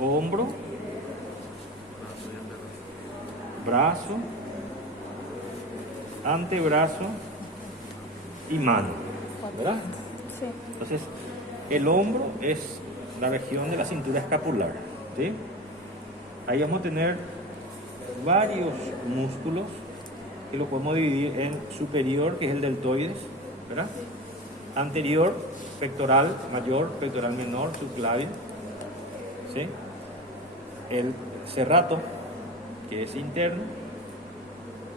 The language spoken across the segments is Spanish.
hombro, brazo, antebrazo y mano, ¿verdad? Sí. Entonces, el hombro es la región de la cintura escapular, ¿sí? Ahí vamos a tener varios músculos que lo podemos dividir en superior, que es el deltoides, ¿verdad? Anterior, pectoral mayor, pectoral menor, subclavian, ¿sí? El serrato, que es interno,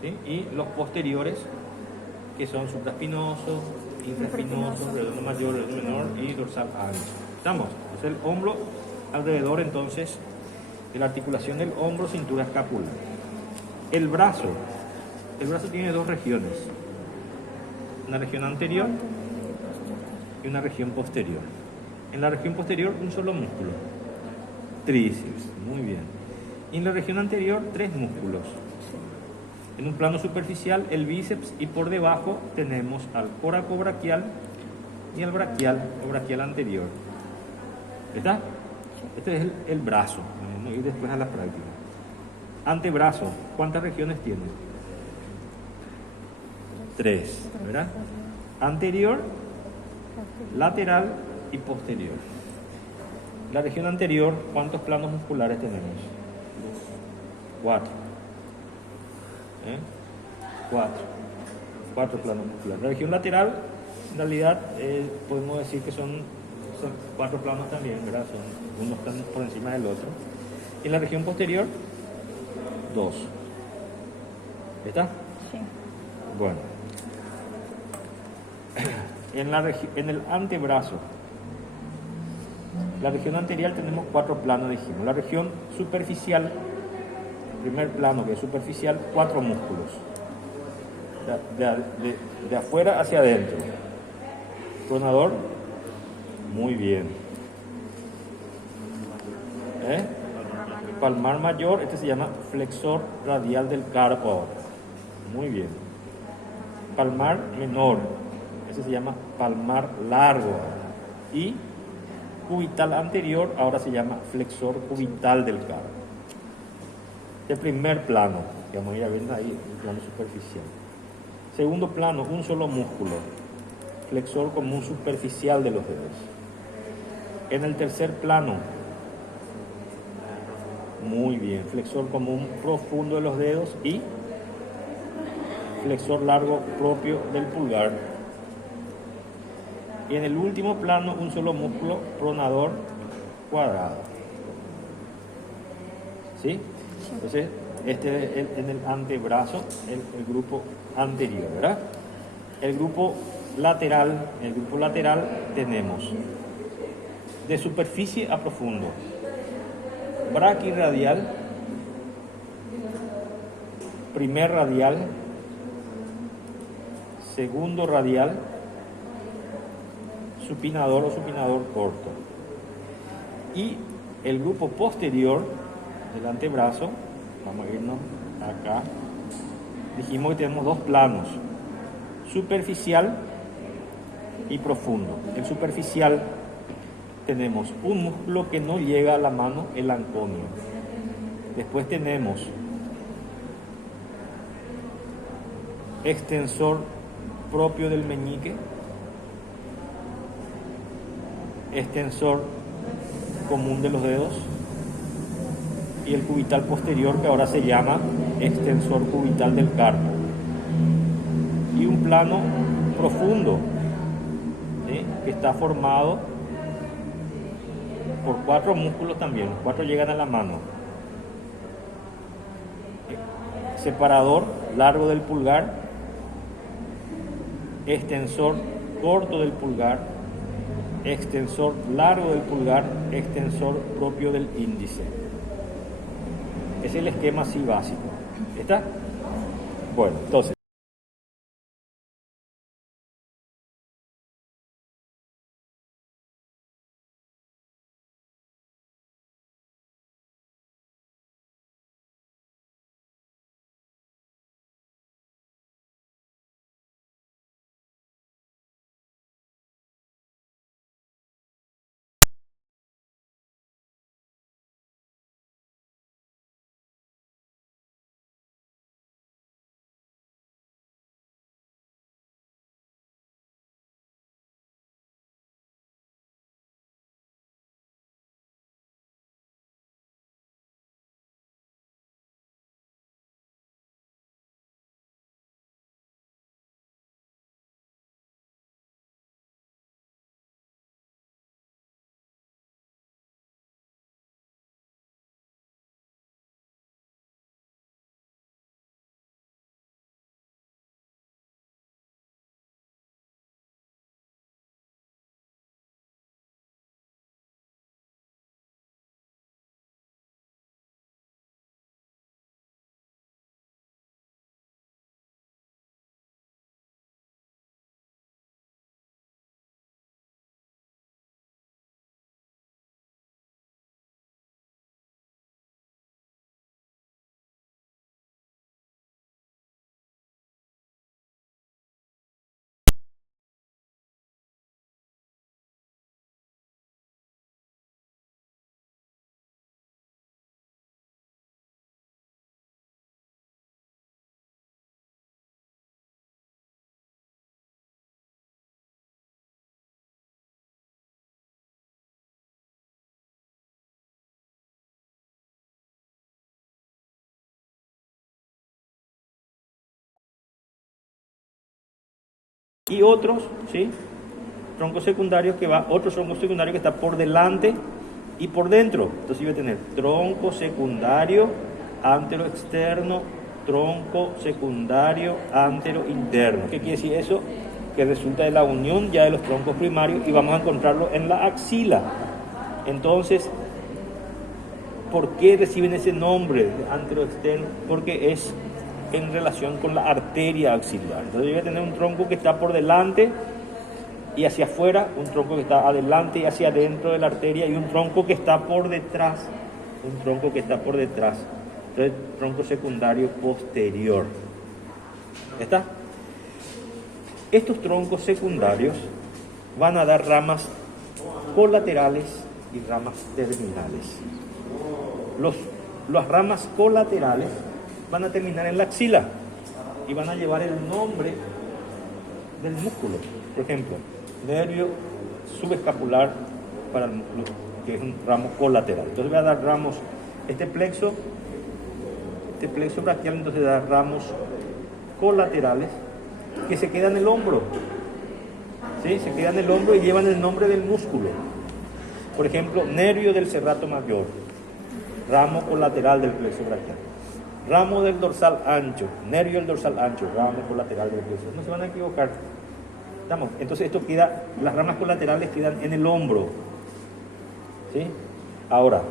¿sí? Y los posteriores, que son supraespinosos, infraespinosos, redondo mayor, redondo menor y dorsal ancho. ¿Estamos? Es el hombro alrededor entonces de la articulación del hombro, cintura escapular. El brazo tiene dos regiones, una región anterior y una región posterior. En la región posterior un solo músculo, tríceps, muy bien. Y en la región anterior 3 músculos. En un plano superficial el bíceps y por debajo tenemos al coracobraquial y al braquial o braquial anterior. ¿Está? Este es el brazo. Vamos a ir después a la práctica. Antebrazo, ¿cuántas regiones tiene? 3, ¿verdad? Anterior, lateral y posterior. La región anterior, ¿cuántos planos musculares tenemos? 4. 4 planos musculares. La región lateral, en realidad, podemos decir que son 4 planos también, ¿verdad? Son unos planos por encima del otro. Y en la región posterior, 2. ¿Está? Sí. Bueno. En el antebrazo, la región anterior tenemos 4 planos, dijimos. La región superficial, primer plano que es superficial, 4 músculos. De afuera hacia adentro. Pronador, muy bien. Palmar mayor, este se llama flexor radial del carpo. Muy bien. Palmar menor, este se llama palmar largo. Y cubital anterior, ahora se llama flexor cubital del carpo. El primer plano, que vamos a ir a ver ahí, el plano superficial. Segundo plano, un solo músculo, flexor común superficial de los dedos. En el tercer plano, muy bien, flexor común profundo de los dedos y flexor largo propio del pulgar. Y en el último plano, un solo músculo pronador cuadrado. ¿Sí? Entonces, este es en el antebrazo, el grupo anterior, ¿verdad? En el grupo lateral tenemos de superficie a profundo, braquirradial, primer radial, segundo radial, supinador o supinador corto. Y el grupo posterior del antebrazo, vamos a irnos acá, dijimos que tenemos 2 planos, superficial y profundo. En superficial tenemos un músculo que no llega a la mano, el anconio. Después tenemos extensor propio del meñique, extensor común de los dedos y el cubital posterior, que ahora se llama extensor cubital del carpo. Y un plano profundo, ¿sí?, que está formado por 4 músculos también, 4 llegan a la mano. Separador largo del pulgar, extensor corto del pulgar, extensor largo del pulgar, extensor propio del índice. Es el esquema así básico. ¿Está? Bueno, entonces. Y otros, ¿sí? Troncos secundarios otro tronco secundario que está por delante y por dentro. Entonces yo voy a tener tronco secundario antero-externo, tronco secundario antero-interno. ¿Qué quiere decir eso? Que resulta de la unión ya de los troncos primarios y vamos a encontrarlo en la axila. Entonces, ¿por qué reciben ese nombre de antero-externo? Porque es en relación con la arteria axilar. Entonces yo voy a tener un tronco que está por delante y hacia afuera, un tronco que está adelante y hacia adentro de la arteria, y un tronco que está por detrás, entonces tronco secundario posterior. ¿Está? Estos troncos secundarios van a dar ramas colaterales y ramas terminales. Las ramas colaterales van a terminar en la axila y van a llevar el nombre del músculo. Por ejemplo, nervio subescapular para el músculo, que es un ramo colateral. Entonces voy a dar ramos, este plexo braquial, entonces da ramos colaterales que se quedan en el hombro. ¿Sí? Se quedan en el hombro y llevan el nombre del músculo. Por ejemplo, nervio del serrato mayor, ramo colateral del plexo braquial. Ramo del dorsal ancho, nervio del dorsal ancho, ramo colateral del plexo. No se van a equivocar. ¿Estamos? Entonces esto queda, las ramas colaterales quedan en el hombro. ¿Sí? Ahora,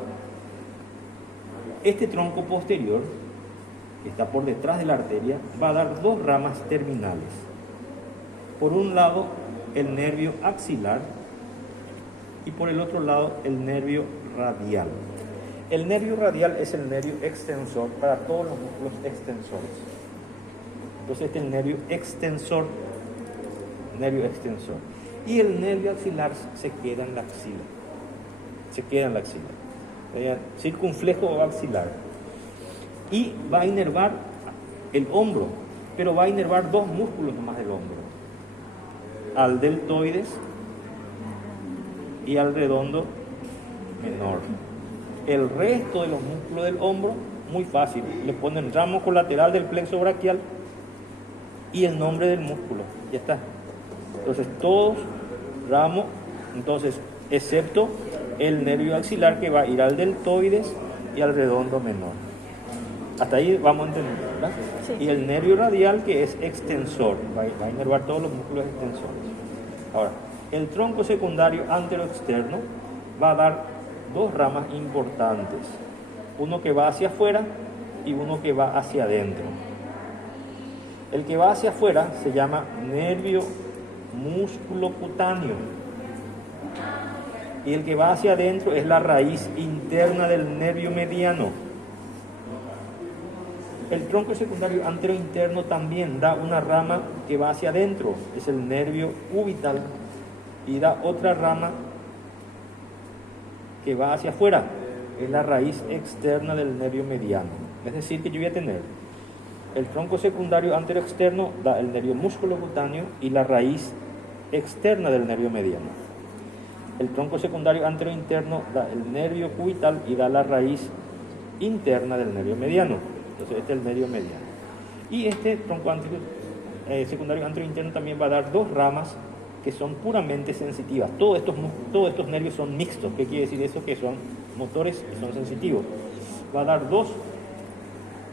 este tronco posterior, que está por detrás de la arteria, va a dar dos ramas terminales. Por un lado, el nervio axilar y por el otro lado, el nervio radial. El nervio radial es el nervio extensor para todos los músculos extensores. Entonces este es el nervio extensor. Y el nervio axilar se queda en la axila. Circunflejo o axilar. Y va a inervar el hombro, pero va a inervar dos músculos más del hombro: al deltoides y al redondo menor. El resto de los músculos del hombro, muy fácil, le ponen ramo colateral del plexo braquial y el nombre del músculo, ya está. Entonces todos ramos, entonces excepto el nervio axilar, que va a ir al deltoides y al redondo menor. Hasta ahí vamos a entender, ¿verdad? Sí. Y el nervio radial, que es extensor, va a inervar todos los músculos extensores. Ahora, el tronco secundario antero-externo va a dar dos ramas importantes, uno que va hacia afuera y uno que va hacia adentro. El que va hacia afuera se llama nervio músculo cutáneo y el que va hacia adentro es la raíz interna del nervio mediano. El tronco secundario anterointerno también da una rama que va hacia adentro, es el nervio cubital, y da otra rama que va hacia afuera, es la raíz externa del nervio mediano. Es decir, que yo voy a tener el tronco secundario anteroexterno, da el nervio músculo cutáneo y la raíz externa del nervio mediano. El tronco secundario anterointerno da el nervio cubital y da la raíz interna del nervio mediano. Entonces este es el nervio mediano. Y este tronco secundario anterointerno también va a dar dos ramas que son puramente sensitivas. Todos estos nervios son mixtos. ¿Qué quiere decir eso? Que son motores y son sensitivos. Va a dar dos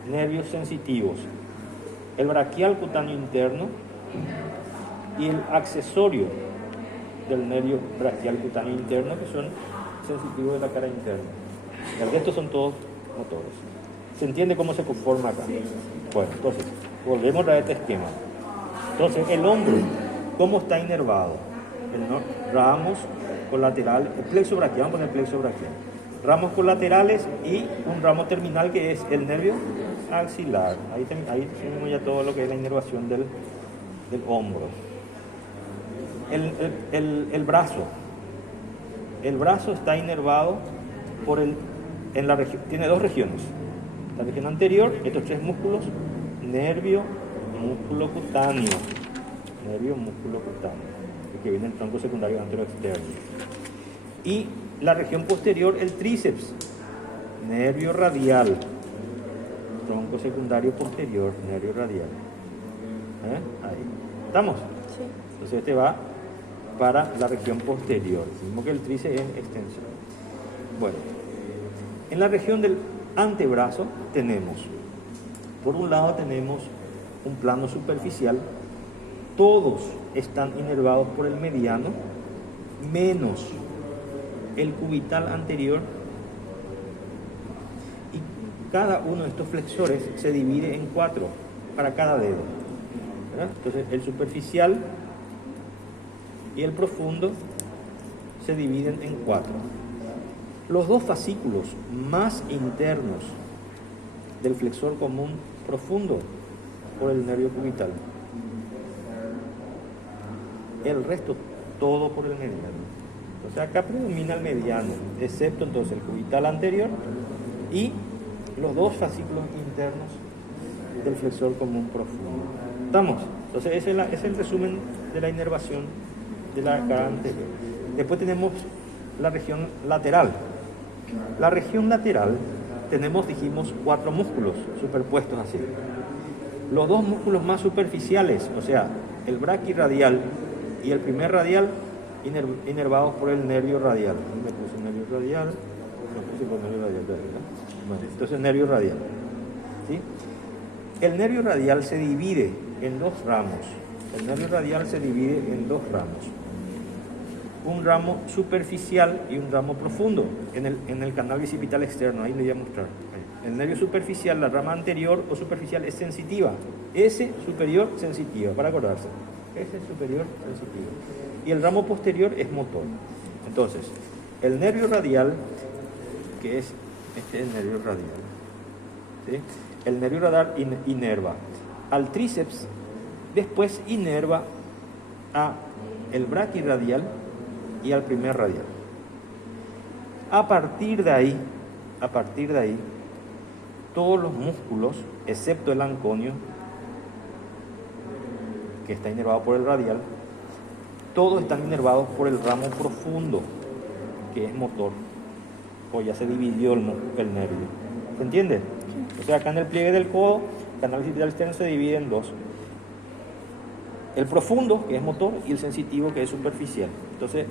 nervios sensitivos: el braquial cutáneo interno y el accesorio del nervio braquial cutáneo interno, que son sensitivos de la cara interna. El resto son todos motores. ¿Se entiende cómo se conforma acá? Bueno, entonces, volvemos a este esquema. Entonces, el hombro, ¿cómo está inervado? Ramos colateral, el plexo braquial, vamos a poner plexo braquial. Ramos colaterales y un ramo terminal que es el nervio axilar. Ahí tenemos ya todo lo que es la inervación del hombro. El brazo. El brazo está inervado en la región, tiene dos regiones. La región anterior, estos tres músculos: nervio, músculo cutáneo, que viene el tronco secundario anteroexterno. Y la región posterior, el tríceps, nervio radial, tronco secundario posterior, nervio radial. Ahí. ¿Estamos? Sí. Entonces este va para la región posterior, mismo que el tríceps en extensión. Bueno, en la región del antebrazo tenemos, por un lado tenemos un plano superficial, todos están inervados por el mediano, menos el cubital anterior, y cada uno de estos flexores se divide en 4 para cada dedo, ¿verdad? Entonces el superficial y el profundo se dividen en 4. Los dos fascículos más internos del flexor común profundo por el nervio cubital. El resto todo por el mediano. O sea, acá predomina el mediano, excepto entonces el cubital anterior y los dos fascículos internos del flexor común profundo. ¿Estamos? Entonces ese es el resumen de la inervación de la cara anterior. Después tenemos la región lateral. La región lateral tenemos, dijimos, 4 músculos superpuestos así. Los dos músculos más superficiales, o sea, el braquirradial y el primer radial, inervados por el nervio radial. Me puse nervio radial, Bueno, entonces nervio radial. ¿Sí? El nervio radial se divide en 2 ramos. El nervio radial se divide en 2 ramos. Un ramo superficial y un ramo profundo en el canal bicipital externo. Ahí le voy a mostrar. El nervio superficial, la rama anterior o superficial es sensitiva. S superior sensitiva, para acordarse. S superior sensitiva. Y el ramo posterior es motor. Entonces, el nervio radial, que es el nervio radial, ¿sí? El nervio radial inerva al tríceps, después inerva a el braquirradial y al primer radial. A partir de ahí, todos los músculos, excepto el anconio, que está inervado por el radial, todos están inervados por el ramo profundo, que es motor, o ya se dividió el nervio. ¿Se entiende? O sea, acá en el pliegue del codo, el canal bicipital externo se divide en 2. El profundo, que es motor, y el sensitivo, que es superficial. Entonces,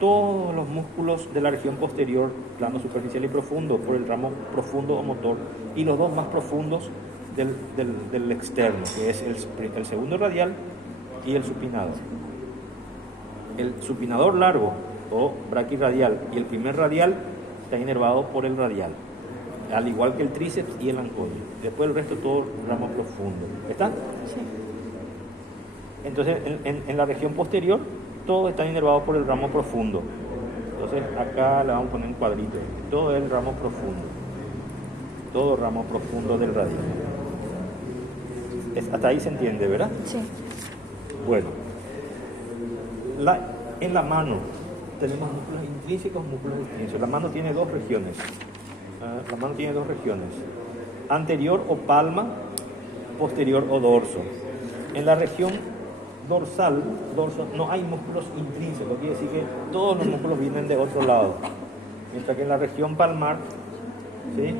todos los músculos de la región posterior, plano superficial y profundo, por el ramo profundo o motor, y los dos más profundos del externo, que es el segundo radial y el supinador. El supinador largo o braquirradial y el primer radial están inervados por el radial, al igual que el tríceps y el anconio. Después el resto todo ramo profundo. ¿Está? Sí. Entonces en la región posterior todos están inervados por el ramo profundo. Entonces acá le vamos a poner un cuadrito. Todo el ramo profundo. Todo ramo profundo del radial. Hasta ahí se entiende, ¿verdad? Sí. Bueno. En la mano tenemos músculos intrínsecos, músculos extrínsecos. La mano tiene 2 regiones. Anterior o palma, posterior o dorso. En la región dorsal, no hay músculos intrínsecos, quiere decir que todos los músculos vienen de otro lado. Mientras que en la región palmar, ¿sí?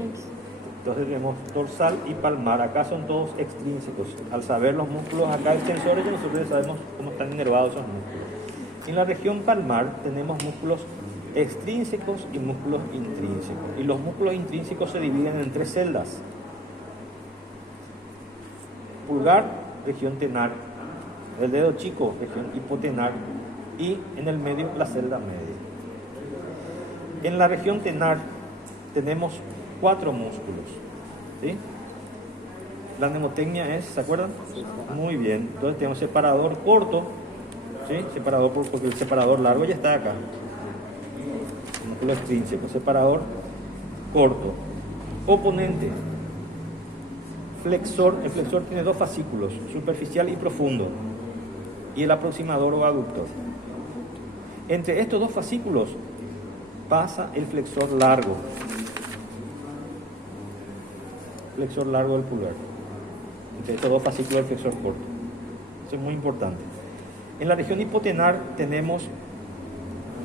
Entonces tenemos dorsal y palmar, acá son todos extrínsecos. Al saber los músculos acá extensores, nosotros ya sabemos cómo están inervados esos músculos. En la región palmar tenemos músculos extrínsecos y músculos intrínsecos. Y los músculos intrínsecos se dividen en 3 celdas. Pulgar, región tenar. El dedo chico, región hipotenar. Y en el medio, la celda media. En la región tenar tenemos 4 músculos. ¿Sí? La mnemotecnia es, ¿se acuerdan? Muy bien. Entonces tenemos separador corto. ¿Sí? Separador, porque el separador largo ya está acá. Músculo extrínseco. Separador corto. Oponente. Flexor. El flexor tiene 2 fascículos, superficial y profundo. Y el aproximador o aductor. Entre estos 2 fascículos pasa el flexor largo. Flexor largo del pulgar. Entre estos 2 fascículos del flexor corto. Eso es muy importante. En la región hipotenar tenemos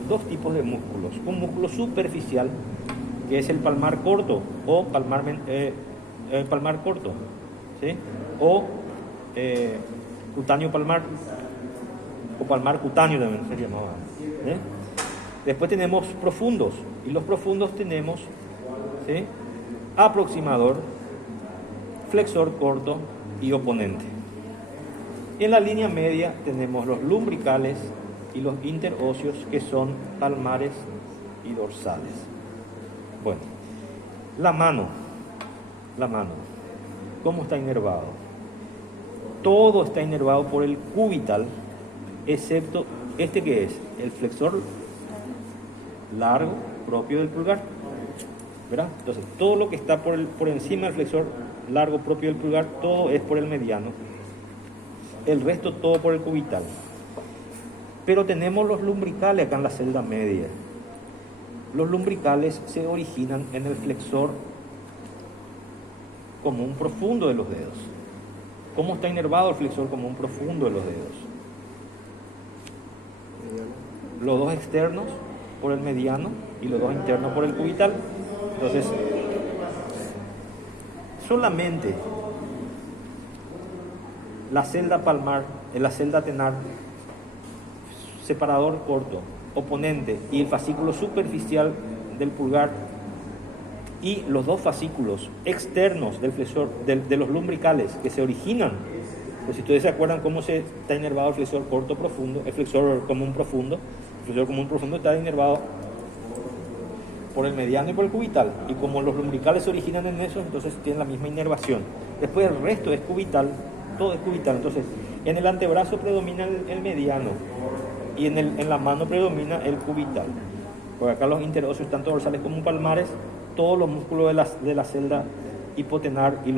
2 tipos de músculos. Un músculo superficial, que es el palmar corto o palmar corto, ¿sí? O cutáneo palmar, o palmar cutáneo también se llamaba. ¿Sí? Después tenemos profundos, y los profundos tenemos, ¿sí?, aproximador, flexor corto y oponente. Y en la línea media tenemos los lumbricales y los interóseos, que son palmares y dorsales. Bueno, la mano, ¿cómo está inervado? Todo está inervado por el cubital, excepto este, que es el flexor largo propio del pulgar, ¿verdad? Entonces, todo lo que está por encima del flexor largo propio del pulgar, todo es por el mediano. El resto todo por el cubital. Pero tenemos los lumbricales acá en la celda media. Los lumbricales se originan en el flexor común profundo de los dedos. ¿Cómo está inervado el flexor común profundo de los dedos? Los dos externos por el mediano y los dos internos por el cubital. Entonces, solamente la celda palmar, la celda tenar, separador corto, oponente y el fascículo superficial del pulgar y los dos fascículos externos del flexor, de los lumbricales que se originan. Pues si ustedes se acuerdan cómo se está inervado el flexor corto profundo, el flexor común profundo está inervado por el mediano y por el cubital, y como los lumbricales se originan en eso, entonces tienen la misma inervación. Después el resto es cubital, todo es cubital. Entonces en el antebrazo predomina el mediano y en la mano predomina el cubital. Porque acá los interóseos, tanto dorsales como palmares, todos los músculos de la celda hipotenar y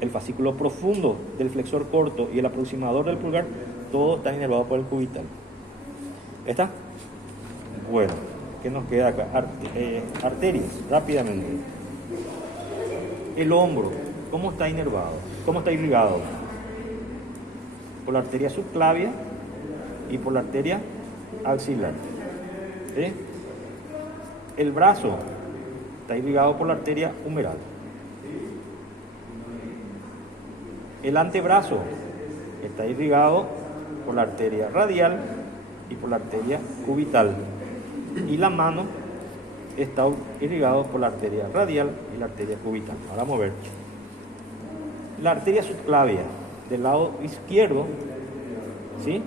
el fascículo profundo del flexor corto y el aproximador del pulgar, todo está inervado por el cubital. ¿Está? Bueno, ¿qué nos queda acá? Arterias, rápidamente. El hombro, ¿cómo está inervado? ¿Cómo está irrigado? Por la arteria subclavia y por la arteria axilar. ¿Sí? El brazo está irrigado por la arteria humeral. El antebrazo está irrigado por la arteria radial y por la arteria cubital. Y la mano está irrigado por la arteria radial y la arteria cubital. Ahora vamos a ver. La arteria subclavia del lado izquierdo, ¿sí?,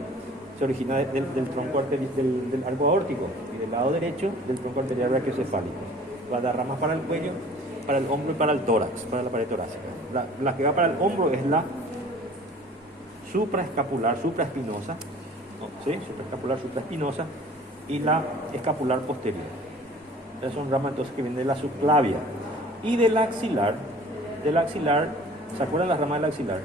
se origina del tronco arterial, del arco aórtico, y del lado derecho del tronco arterial brachiocefálico. Va a dar ramas para el cuello, para el hombro y para el tórax, para la pared torácica. La que va para el hombro es la supraescapular, supraespinosa, ¿no? ¿Sí? Supraescapular, supraespinosa, y la escapular posterior. Esas son ramas entonces que vienen de la subclavia. Y del axilar, ¿se acuerdan las ramas del axilar?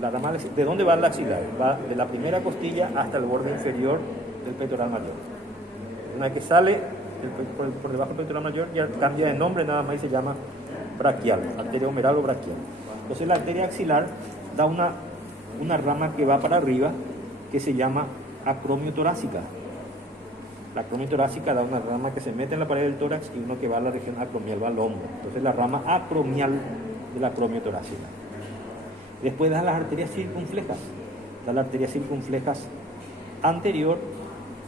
La rama ¿de dónde va el axilar? Va de la primera costilla hasta el borde inferior del pectoral mayor. Una vez que sale por debajo del pectoral mayor, ya cambia de nombre nada más y se llama braquial, arteria humeral o braquial. Entonces la arteria axilar da una rama que va para arriba, que se llama acromio torácica. La acromio torácica da una rama que se mete en la pared del tórax y uno que va a la región acromial, va al hombro. Entonces la rama acromial de la acromio torácica. Después dan las arterias circunflejas. Dan las arterias circunflejas anterior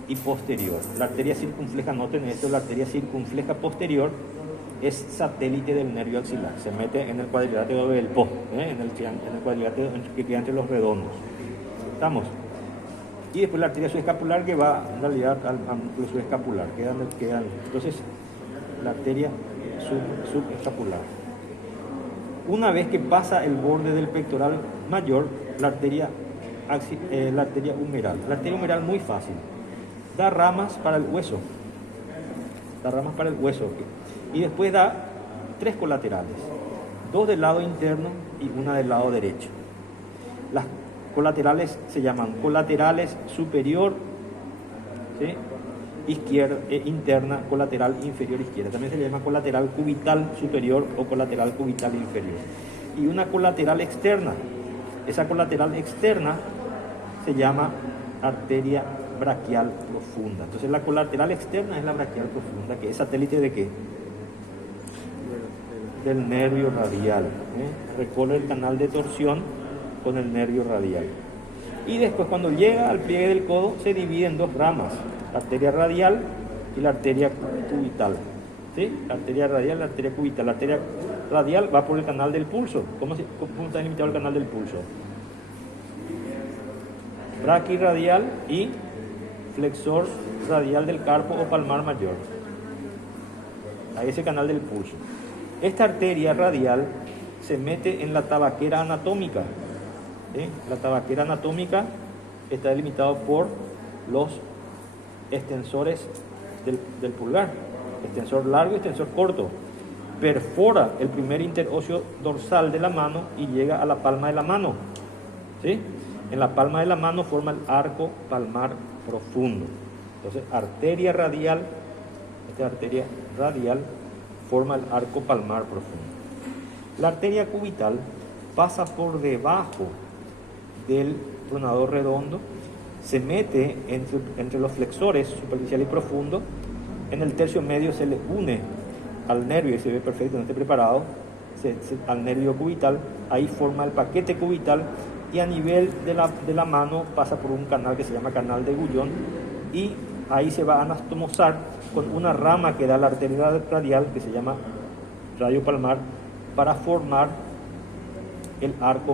y posterior. La arteria circunfleja, noten esto, la arteria circunfleja posterior es satélite del nervio axilar. Se mete en el cuadrilátero del Po, en el cuadrilátero que queda entre los redondos. ¿Estamos? Y después la arteria subescapular, que va en realidad al músculo subescapular. Quedan. Entonces, la arteria subescapular. Una vez que pasa el borde del pectoral mayor, la arteria humeral. La arteria humeral muy fácil. Da ramas para el hueso. Y después da 3 colaterales. 2 del lado interno y una del lado derecho. Las colaterales se llaman colaterales superior, ¿sí?, izquierda, interna, colateral inferior izquierda. También se le llama colateral cubital superior o colateral cubital inferior. Y una colateral externa. Esa colateral externa se llama arteria braquial profunda. Entonces la colateral externa es la braquial profunda, que es satélite ¿de qué? Del nervio radial. Recorre el canal de torsión con el nervio radial. Y después cuando llega al pliegue del codo se divide en dos ramas, la arteria radial y la arteria cubital. ¿Sí? La arteria radial y la arteria cubital. La arteria radial va por el canal del pulso. ¿Cómo está delimitado el canal del pulso? Braquirradial y flexor radial del carpo o palmar mayor. A ese canal del pulso. Esta arteria radial se mete en la tabaquera anatómica. ¿Sí? La tabaquera anatómica está delimitado por los extensores del pulgar, extensor largo y extensor corto. Perfora el primer interóseo dorsal de la mano y llega a la palma de la mano. ¿Sí? En la palma de la mano forma el arco palmar profundo. Entonces, arteria radial, esta arteria radial forma el arco palmar profundo. La arteria cubital pasa por debajo del tronador redondo, se mete entre los flexores superficial y profundo. En el tercio medio se le une al nervio, y se ve perfecto, no esté preparado, al nervio cubital. Ahí forma el paquete cubital y a nivel de la mano pasa por un canal que se llama canal de Guyon, y ahí se va a anastomosar con una rama que da la arteria radial que se llama radio palmar para formar el arco